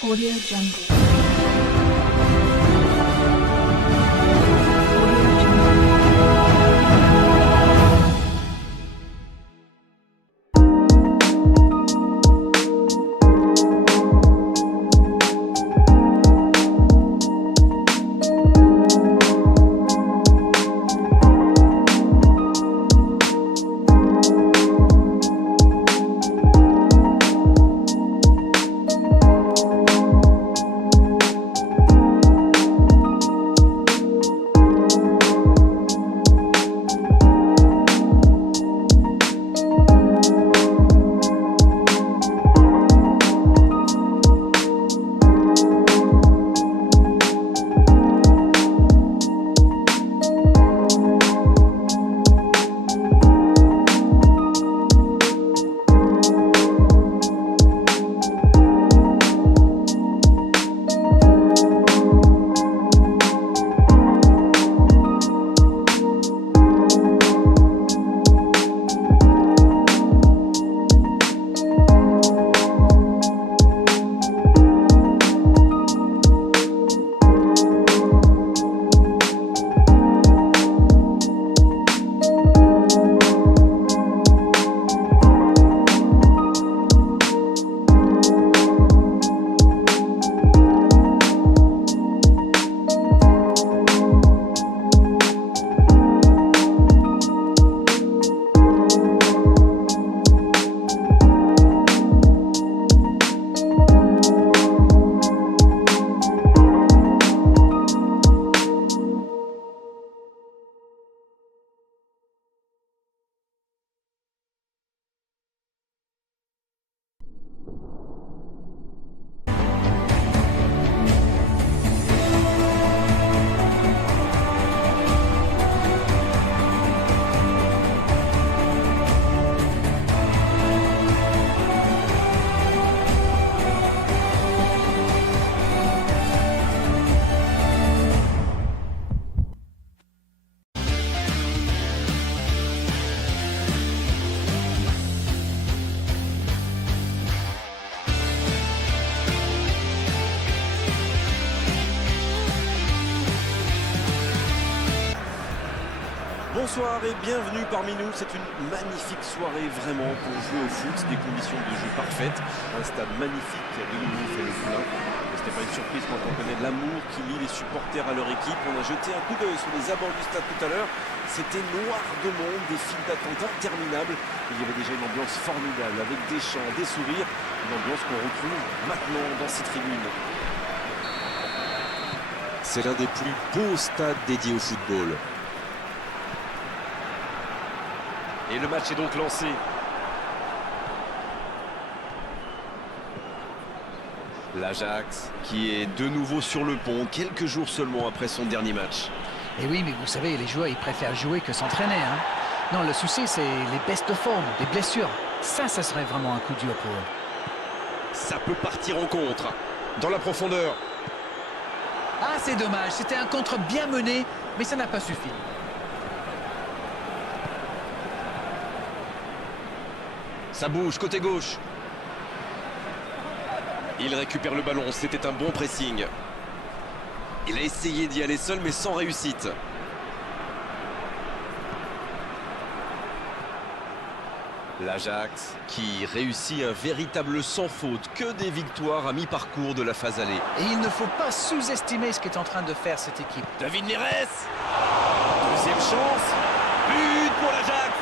Audio Jungle. Audio Jungle. Bonsoir et bienvenue parmi nous. C'est une magnifique soirée vraiment pour jouer au foot, des conditions de jeu parfaites, un stade magnifique de nouveau fait le plein. Ce n'est pas une surprise quand on connaît l'amour qui lie les supporters à leur équipe. On a jeté un coup d'œil sur les abords du stade tout à l'heure. C'était noir de monde, des files d'attente interminables. Il y avait déjà une ambiance formidable avec des chants, des sourires, une ambiance qu'on retrouve maintenant dans ces tribunes. C'est l'un des plus beaux stades dédiés au football. Et le match est donc lancé. L'Ajax qui est de nouveau sur le pont, quelques jours seulement après son dernier match. Et oui, mais vous savez, les joueurs, ils préfèrent jouer que s'entraîner. Non, le souci, c'est les baisses de forme, les blessures. Ça serait vraiment un coup dur pour eux. Ça peut partir en contre. Dans la profondeur. Ah, c'est dommage. C'était un contre bien mené, mais ça n'a pas suffi. Ça bouge, côté gauche. Il récupère le ballon, c'était un bon pressing. Il a essayé d'y aller seul, mais sans réussite. L'Ajax qui réussit un véritable sans faute. Que des victoires à mi-parcours de la phase allée. Et il ne faut pas sous-estimer ce qu'est en train de faire cette équipe. David Neres. Deuxième chance. But pour l'Ajax.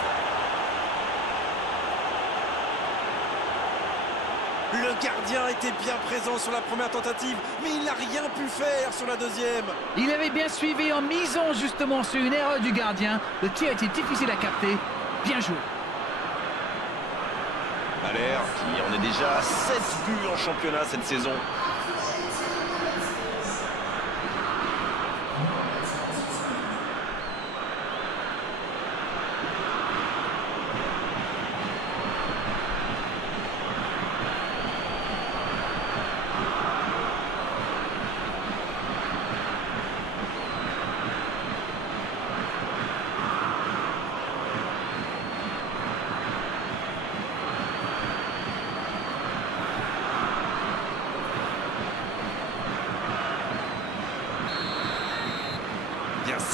Le gardien était bien présent sur la première tentative, mais il n'a rien pu faire sur la deuxième. Il avait bien suivi en misant justement sur une erreur du gardien. Le tir était difficile à capter. Bien joué. Haller qui en est déjà à 7 buts en championnat cette saison.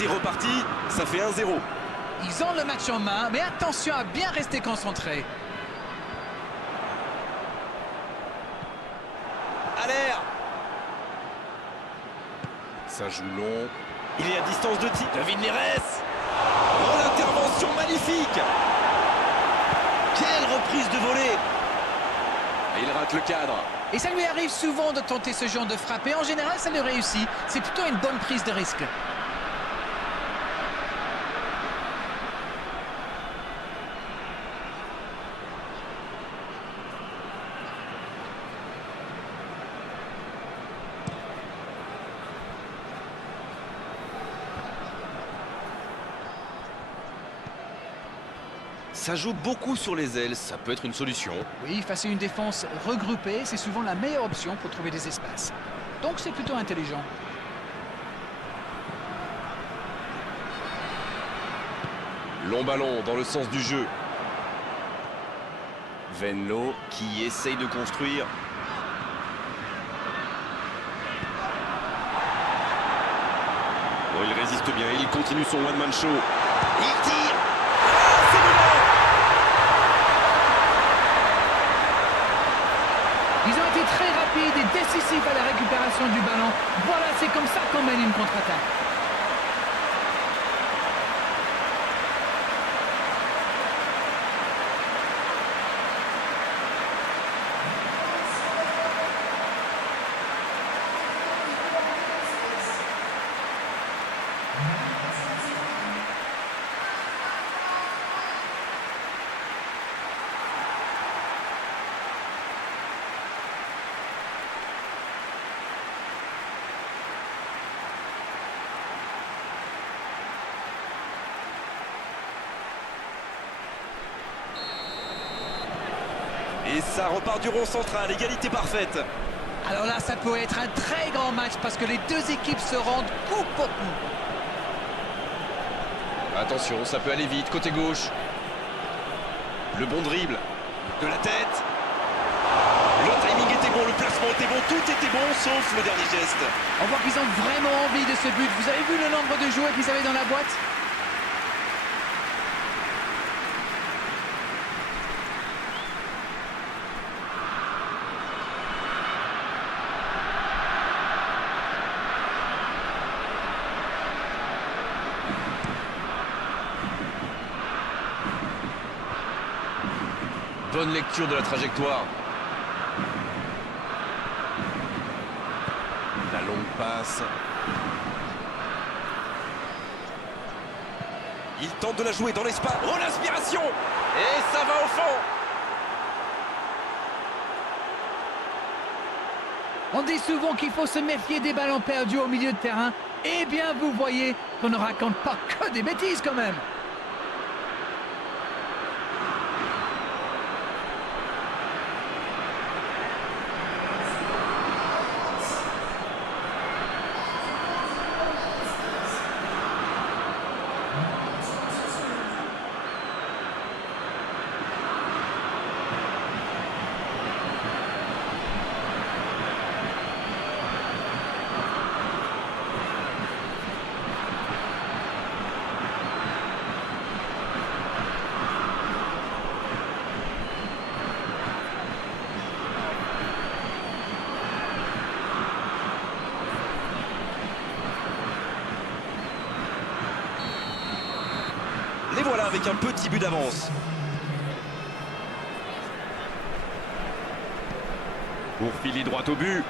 c'est reparti, ça fait 1-0. Ils ont le match en main, mais attention à bien rester concentré. À l'air. Ça joue long. Il est à distance de tir. David Neres. Oh, l'intervention magnifique. Quelle reprise de volée. Et il rate le cadre. Et ça lui arrive souvent de tenter ce genre de frappe. Et en général, ça lui réussit. C'est plutôt une bonne prise de risque. Ça joue beaucoup sur les ailes, ça peut être une solution. Oui, face à une défense regroupée, c'est souvent la meilleure option pour trouver des espaces. Donc c'est plutôt intelligent. Long ballon dans le sens du jeu. Venlo qui essaye de construire. Bon, il résiste bien, il continue son one-man show. Il tire. C'est dedans. Ils ont été très rapides et décisifs à la récupération du ballon. Voilà, c'est comme ça qu'on mène une contre-attaque. Et ça repart du rond central, égalité parfaite. Alors là, ça peut être un très grand match parce que les deux équipes se rendent coup pour coup. Attention, ça peut aller vite, côté gauche. Le bon dribble, de la tête. Le timing était bon, le placement était bon, tout était bon, sauf le dernier geste. On voit qu'ils ont vraiment envie de ce but. Vous avez vu le nombre de joueurs qu'ils avaient dans la boîte? Bonne lecture de la trajectoire. La longue passe. Il tente de la jouer dans l'espace. Oh, l'inspiration! Et ça va au fond. On dit souvent qu'il faut se méfier des ballons perdus au milieu de terrain. Eh bien, vous voyez qu'on ne raconte pas que des bêtises quand même. Les voilà avec un petit but d'avance. Pour filer droit au but.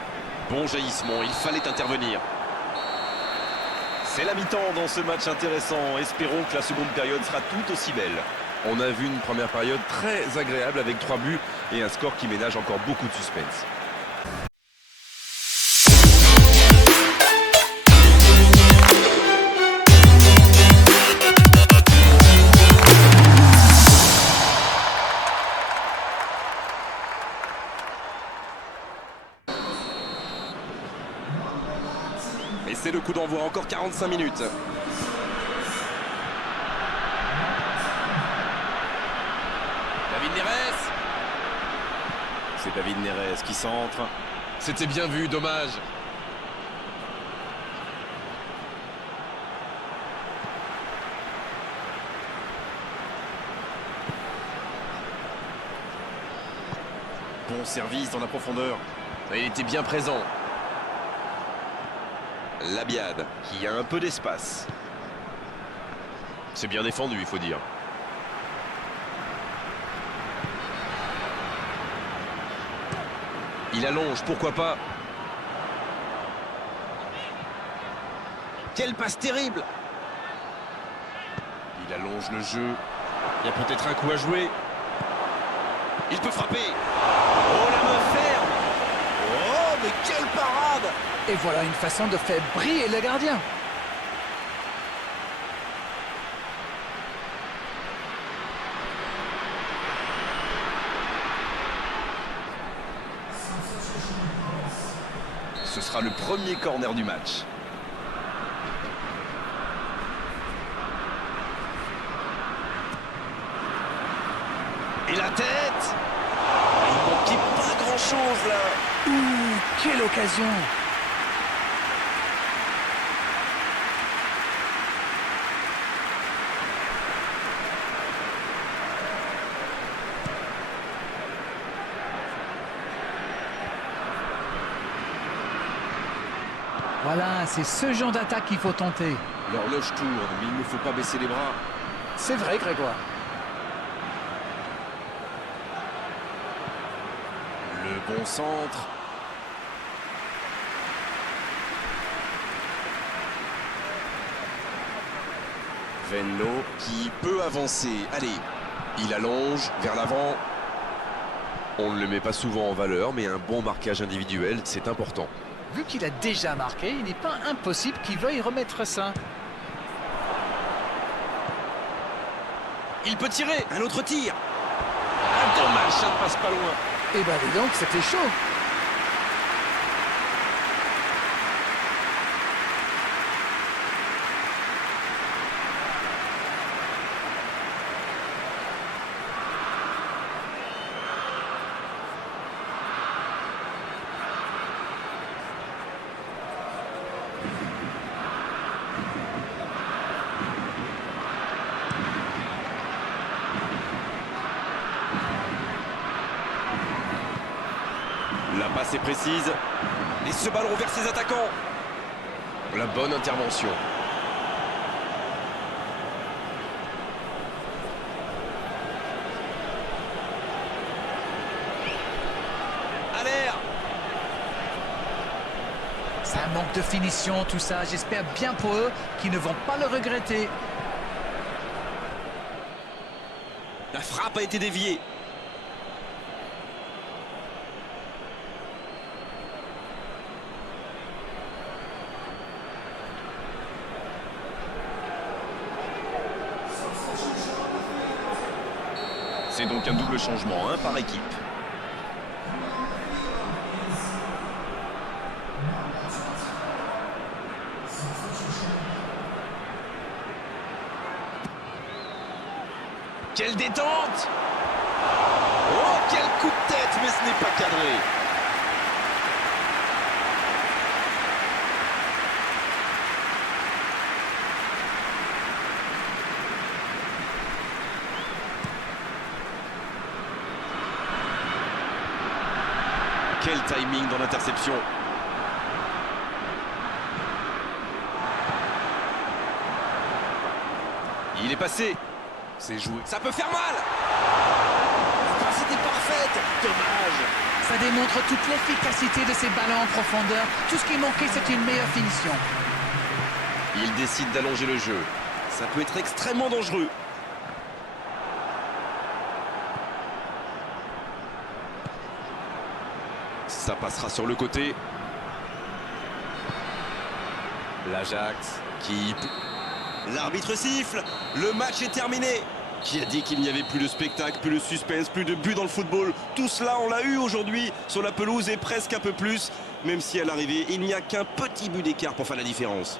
Bon jaillissement, il fallait intervenir. C'est la mi-temps dans ce match intéressant. Espérons que la seconde période sera tout aussi belle. On a vu une première période très agréable avec 3 buts et un score qui ménage encore beaucoup de suspense. Et c'est le coup d'envoi, encore 45 minutes. David Neres. C'est David Neres qui centre. C'était bien vu, dommage. Bon service dans la profondeur. Il était bien présent. Labiad. Qui a un peu d'espace. C'est bien défendu, il faut dire. Il allonge, pourquoi pas. Quelle passe terrible! Il allonge le jeu. Il y a peut-être un coup à jouer. Il peut frapper. Oh, la main ferme! Oh, mais quelle parade! Et voilà une façon de faire briller le gardien. Ce sera le premier corner du match. Et la tête! Il manquait pas grand-chose là. Ouh, quelle occasion! Voilà, c'est ce genre d'attaque qu'il faut tenter. L'horloge tourne, mais il ne faut pas baisser les bras. C'est vrai, Grégoire. Le bon centre. Venlo Qui peut avancer. Allez, il allonge vers l'avant. On ne le met pas souvent en valeur, mais un bon marquage individuel, c'est important. Vu qu'il a déjà marqué, il n'est pas impossible qu'il veuille remettre ça. Il peut tirer. Un autre tir. Ah, dommage, ça ne passe pas loin. Eh ben dis donc, c'était chaud. La passe est précise. Et ce ballon vers ses attaquants. La bonne intervention. À l'air. C'est un manque de finition, tout ça. J'espère bien pour eux qu'ils ne vont pas le regretter. La frappe a été déviée. C'est donc un double changement, un par équipe. Quelle détente! Oh, quel coup de tête, mais ce n'est pas cadré. Quel timing dans l'interception. Il est passé. C'est joué. Ça peut faire mal. La passe était parfaite. Dommage. Ça démontre toute l'efficacité de ces ballons en profondeur. Tout ce qui manquait, c'était une meilleure finition. Il décide d'allonger le jeu. Ça peut être extrêmement dangereux. Ça passera sur le côté. L'Ajax qui... L'arbitre siffle. Le match est terminé. Qui a dit qu'il n'y avait plus de spectacle, plus de suspense, plus de but dans le football? Tout cela, on l'a eu aujourd'hui sur la pelouse et presque un peu plus. Même si à l'arrivée, il n'y a qu'un petit but d'écart pour faire la différence.